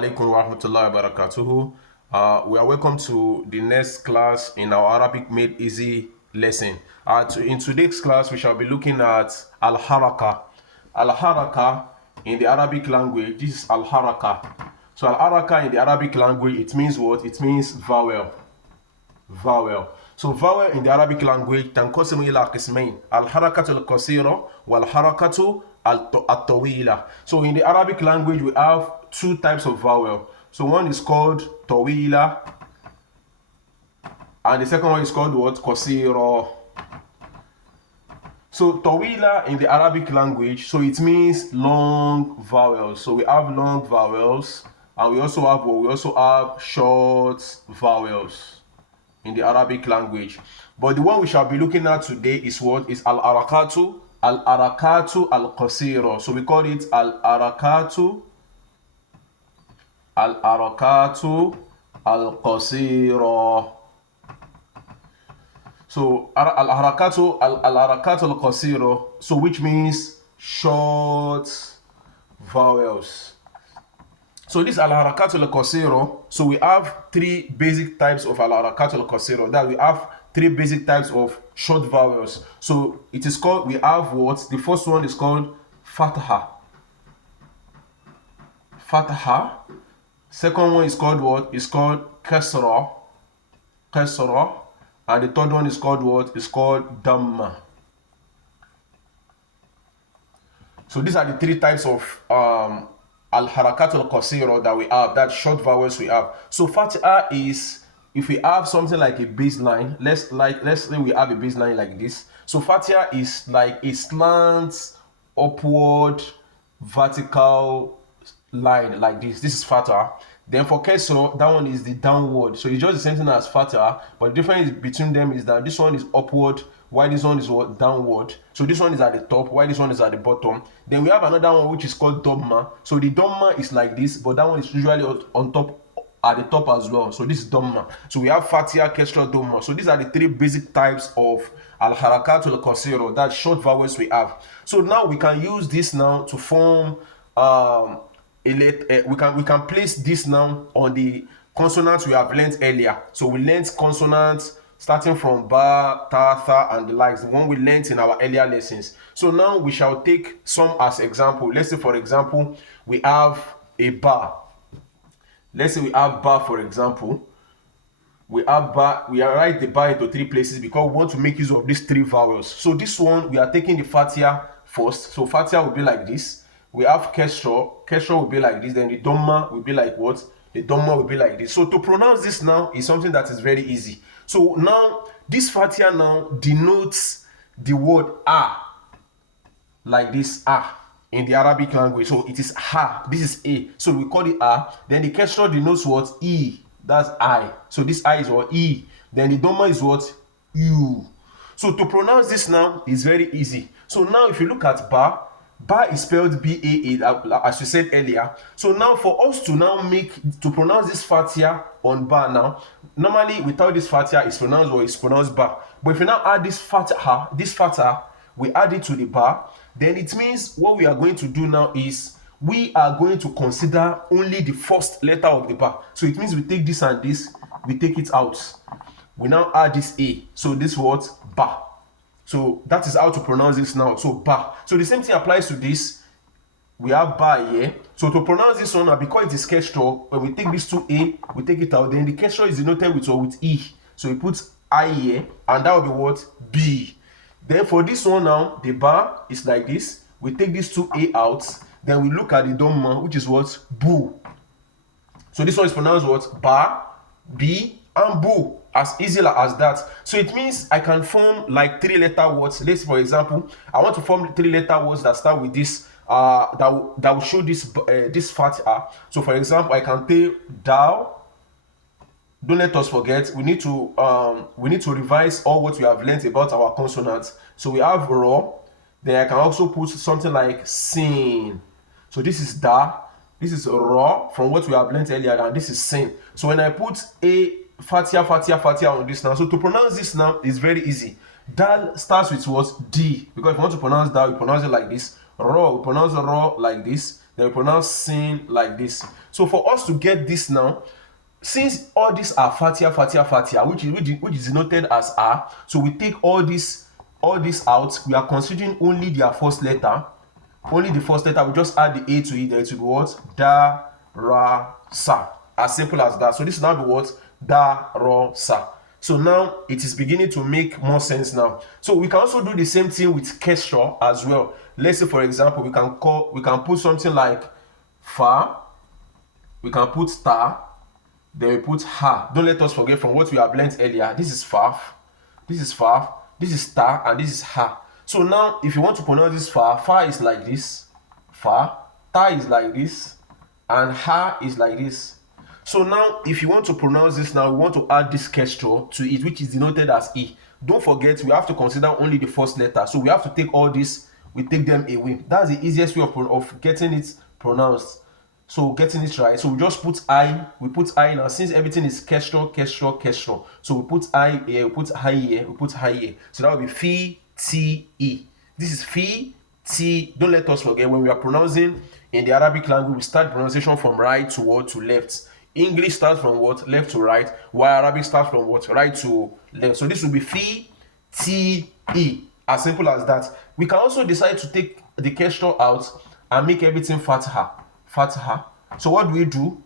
alaikum wa rahmatullahi wa barakatuhu. We are welcome to the next class in our Arabic Made Easy lesson. In today's class, we shall be looking at Al-Haraka. Al-Haraka in the Arabic language, this is Al-Haraka. So Al-Haraka in the Arabic language, it means what? It means vowel. Vowel. So vowel in the Arabic language تنقسم إلى قسمين الحركة القصيرة والحركة الطويلة. So in the Arabic language we have two types of vowel. So one is called طويلة and the second one is called what? قصيرة. So طويلة in the Arabic language, so it means long vowels. So we have long vowels and we also have short vowels in the Arabic language. But the one we shall be looking at today is what? Is al-harakatu al-qasira. So we call it al-harakatu al-qasira. So al-harakatu al-qasira, so which means short vowels. So this al-harakat al-qasira, so we have three basic types of al-harakat al-qasira. That we have three basic types of short vowels. So it is called, we have what? The first one is called Fatha. Fatha. Second one is called what? It's called Kasra. Kasra. And the third one is called what? It's called Damma. So these are the three types of al-harakat al-qasira that we have, that short vowels we have. So Fatha is, if we have something like a baseline, let's say we have a baseline like this. So Fatha is like a slant upward vertical line like this. This is Fatha. Then for Kasra, that one is the downward. So it's just the same thing as Fatha, but the difference between them is that this one is upward, while this one is what? Downward. So this one is at the top, while this one is at the bottom. Then we have another one which is called Damma. So the Damma is like this, but that one is usually on top, at the top as well. So this is Damma. So we have Fatha, Kasra, Damma. So these are the three basic types of al-harakat al-qasira, that short vowels we have. So now we can use this now to form we can place this now on the consonants we have learned earlier. So we learned consonants starting from ba, ta, tha, and the likes, the one we learned in our earlier lessons. So now we shall take some as example. Let's say, for example, we have a ba. Let's say we have ba, for example. We have ba, we write the ba into three places because we want to make use of these three vowels. So this one, we are taking the Fatha first. So Fatha will be like this. We have Kasra. Kasra will be like this. Then the Damma will be like what? The Damma will be like this. So to pronounce this now is something that is very easy. So now, this Fatha now denotes the word ah, like this ah in the Arabic language. So it is ha, this is a. So we call it ah. Then the Kasra denotes what? E, that's I. So this I is what? E. Then the Damma is what? U. So to pronounce this now is very easy. So now if you look at ba, ba is spelled B-A-A, as we said earlier. So now for us to now to pronounce this Fatha on ba now, normally without this Fatha is pronounced or is pronounced ba. But if you now add this Fatha, we add it to the ba, then it means what we are going to do now is we are going to consider only the first letter of the ba. So it means we take this and this, we take it out. We now add this A. So this word ba. So that is how to pronounce this now. So ba. So the same thing applies to this. We have ba here. So to pronounce this one now, because it is Kasra, when we take this to A, we take it out. Then the Kasra is denoted with E. So we put I here, and that will be what? B. Then for this one now, the ba is like this. We take this to A out. Then we look at the Damma, which is what? Bu. So this one is pronounced what? Ba, B, and Bu. As easy as that. So it means I can form like three-letter words. Let's, for example, I want to form three-letter words that start with this that will show this Fatha. So for example, I can say thou. Don't let us forget, we need to revise all what we have learned about our consonants. So we have ra. Then I can also put something like sin. So this is da, this is ra from what we have learned earlier, and this is sin. So when I put a Fatha on this now. So to pronounce this now is very easy. Dal starts with what? D. Because if you want to pronounce dal, you pronounce it like this. Ra, we pronounce ra like this. Then we pronounce sin like this. So for us to get this now, since all these are fatia, which is denoted as a, so we take all this out. We are considering only their first letter, only the first letter. We just add the a to it. Then it will be what? Da, ra, sa. As simple as that. So this is now the what? Da, ra, sa. So now it is beginning to make more sense now. So we can also do the same thing with Kasra as well. Let's say, for example, we can put something like fa, we can put ta, then we put ha. Don't let us forget from what we have learned earlier. This is faf, this is faf, this is ta, and this is ha. So now if you want to pronounce this fa is like this, fa, ta is like this, and ha is like this. So now if you want to pronounce this now, we want to add this Kasra to it, which is denoted as e. Don't forget, we have to consider only the first letter. So we have to take all this, we take them away. That's the easiest way of getting it pronounced. So getting it right. So we just put I, we put I now. Since everything is Kasra. So we put I here, we put I here, we put I here. So that will be fi, t, e. This is fi, t. Don't let us forget, when we are pronouncing in the Arabic language, we start pronunciation from right to what? To left. English starts from what? Left to right, while Arabic starts from what? Right to left. So this will be fi, t, e. As simple as that. We can also decide to take the Kasra out and make everything Fatha. So what do we do?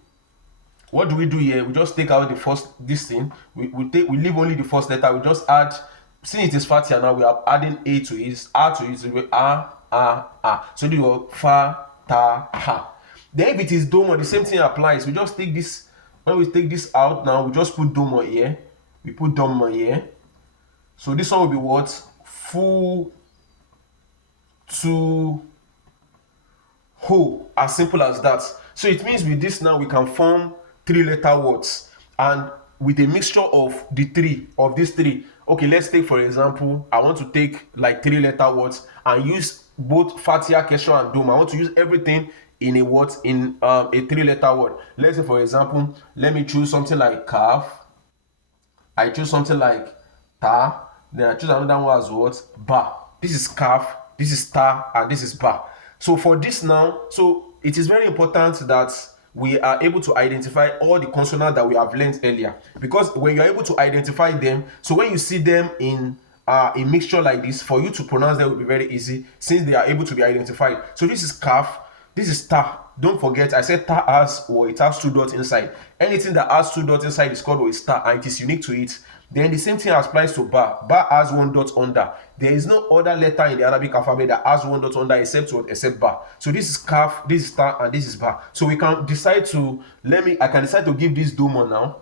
What do we do here? We just take out the first, this thing. We leave only the first letter. We just add, since it is Fatha now, we are adding a to it, a to it, so we a. So this is fa, ta, ha. Then if it is Damma, the same thing applies. We just take this, when we take this out now, we just put Damma here. We put Damma here. So this one will be what? Fu, tu, ho. As simple as that. So it means with this now, we can form 3-letter words. And with a mixture of these three. Okay, let's take, for example, I want to take like 3-letter words and use both Fatha, Kasra, and Damma. I want to use everything in a word, in a 3-letter word. Let's say, for example, let me choose something like kaf. I choose something like ta. Then I choose another one as what? Ba. This is kaf, this is ta, and this is ba. So for this now, so it is very important that we are able to identify all the consonants that we have learned earlier. Because when you're able to identify them, so when you see them in a mixture like this, for you to pronounce them will be very easy since they are able to be identified. So this is kaf. This is ta. Don't forget, I said ta has, or it has 2 dots inside. Anything that has 2 dots inside is called what is ta, and it is unique to it. Then the same thing applies to ba. Ba has 1 dot under. There is no other letter in the Arabic alphabet that has 1 dot under except what? Except ba. So this is kaf, this is ta, and this is ba. So we can decide to, I can decide to give this Damma now.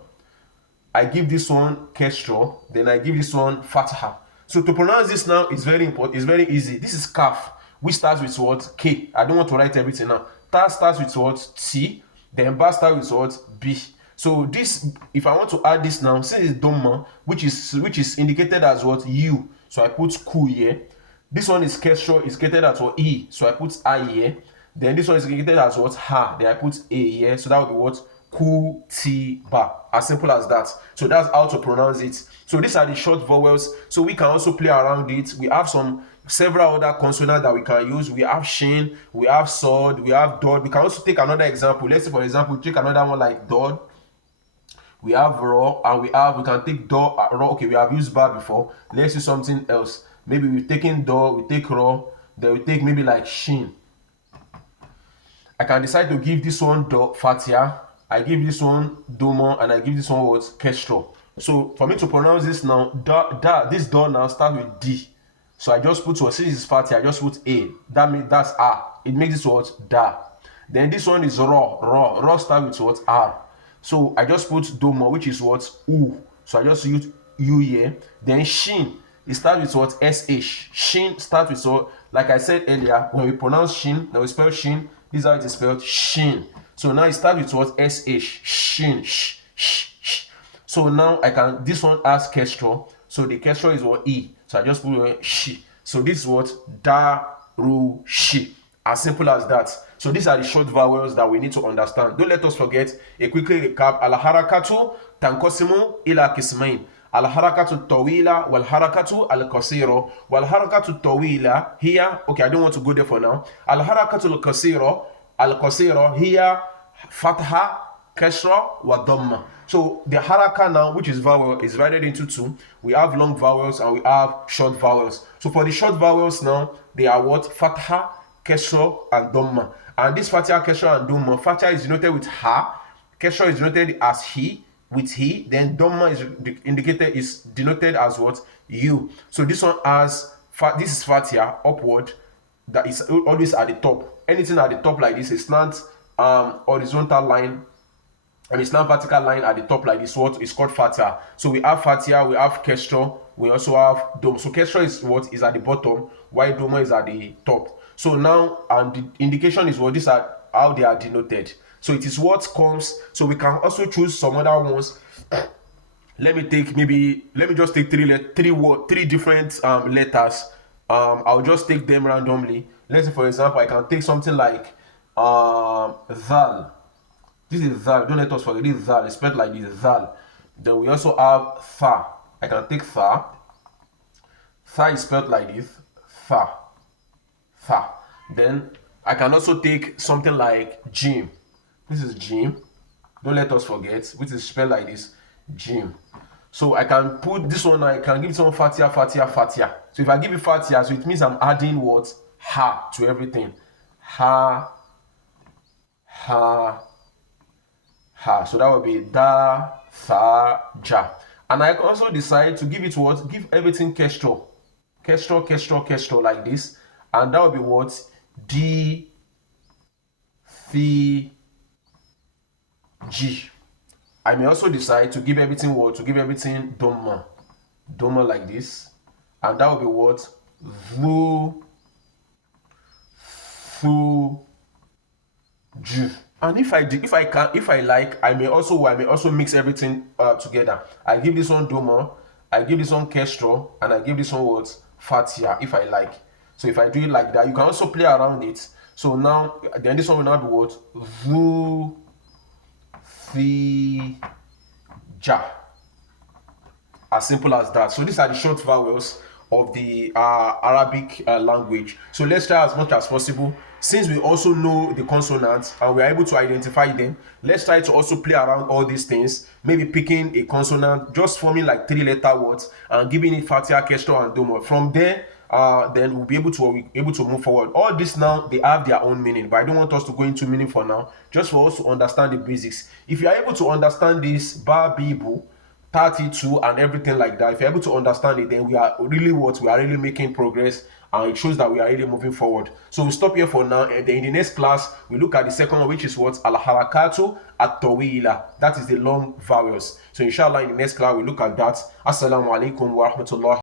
I give this one Kasra, then I give this one Fatha. So to pronounce this now is very important, it's very easy. This is kaf, which starts with what? K. I don't want to write everything now. Ta starts with what? T. Then ba starts with what? B. So this, if I want to add this now, since it's Damma, which is indicated as what? U. So I put ku here. This one is Kasra, is indicated as what? E. So I put I here. Then this one is indicated as what? Ha. Then I put A here. So that would be what? Ku, ti, ba. As simple as that. So that's how to pronounce it. So these are the short vowels. So we can also play around it. We have several other consonants that we can use. We have shin, we have sod, we have dod. We can also take another example. Let's say, for example, take another one like dod. We have raw, and we can take do, raw. Okay, we have used ba before. Let's use something else. Maybe we've taken do, we take raw, then we take maybe like shin. I can decide to give this one do, Fatha. I give this one Damma, and I give this one what? Kasra. So for me to pronounce this now, this do now starts with D. So I just put what? Since it's Fatha, I just put A. That's A. It makes this what? Da. Then this one is raw. Raw starts with what? R. So I just put Damma, which is what? U. So I just use U here. Then shin, it starts with what? SH. Shin starts with what? Like I said earlier, when we pronounce shin, now we spell shin, this is how it is spelled, shin. So now it starts with what? SH. Shin. Sh. So now this one has Kasra. So the Kasra is what? E. So I just put she. So this is what? Da, ru, shi. As simple as that. So these are the short vowels that we need to understand. Don't let us forget. A quickly recap. Al-harakatu tanqasimu ila qismain. Al-harakatu tawila wal-harakatu al-qasira. Wal-harakatu tawila here. Okay, I don't want to go there for now. Al-harakatu al-qasira hiya Fatha, Kasra, wa Damma. So the Harakat now, which is vowel, is divided into two. We have long vowels and we have short vowels. So for the short vowels now, they are what? Fatha, Kasra, and Damma. And this Fatha, Kasra, and Damma, Fatha is denoted with ha, Kasra is denoted as he, with he, then Damma is denoted as what? You. So this one has, this is Fatha, upward, that is always at the top. Anything at the top like this, a slant horizontal line, and it's now vertical line at the top like this, what is called Fatha. So we have Fatha, we have Kasra, we also have Dom. So Kasra is what is at the bottom, while Damma is at the top. So now, and the indication is what these are, how they are denoted. So it is what comes. So we can also choose some other ones. Let me just take three different letters. I'll just take them randomly. Let's say, for example, I can take something like Zal. This is Zal. Don't let us forget, this is Zal. It's spelled like this, Zal. Then we also have Tha. I can take Tha. Tha is spelled like this, Tha. Tha. Then I can also take something like Jim. This is Jim. Don't let us forget, which is spelled like this, Jim. So I can put this one, I can give it some Fatha, Fatha, Fatha. So if I give it Fatha, so it means I'm adding what? Ha to everything. Ha, ha, ha. So that would be da, tha, ja. And I can also decide to give it what? Give everything Kasra. Kasra, Kasra, Kasra like this. And that would be what? D, Th, G. I may also decide to give everything what? To give everything Damma. Damma like this. And that will be what? Vu, Thu, Ju. And if I like, I may also mix everything together. I give this one Damma, I give this one Kasra, and I give this one what? Fatha, if I like. So if I do it like that, you can also play around it. So now, then this one will now be what? Vu, Thi, Ja. As simple as that. So these are the short vowels of the Arabic language. So let's try as much as possible. Since we also know the consonants and we are able to identify them, let's try to also play around all these things. Maybe picking a consonant, just forming like 3-letter words and giving it Fatha, Kasra, and Damma. From there, then we'll be able to move forward. All this now, they have their own meaning, but I don't want us to go into meaning for now, just for us to understand the basics. If you are able to understand this ba, bibu, 32 and everything like that, if you're able to understand it, then we are really making progress, and it shows that we are really moving forward. So we'll stop here for now, and then in the next class we look at the second one, which is what? Al harakatu at tawila. That is the long vowels. So inshallah in the next class we look at that. Assalamu alaikum wa rahmatullahi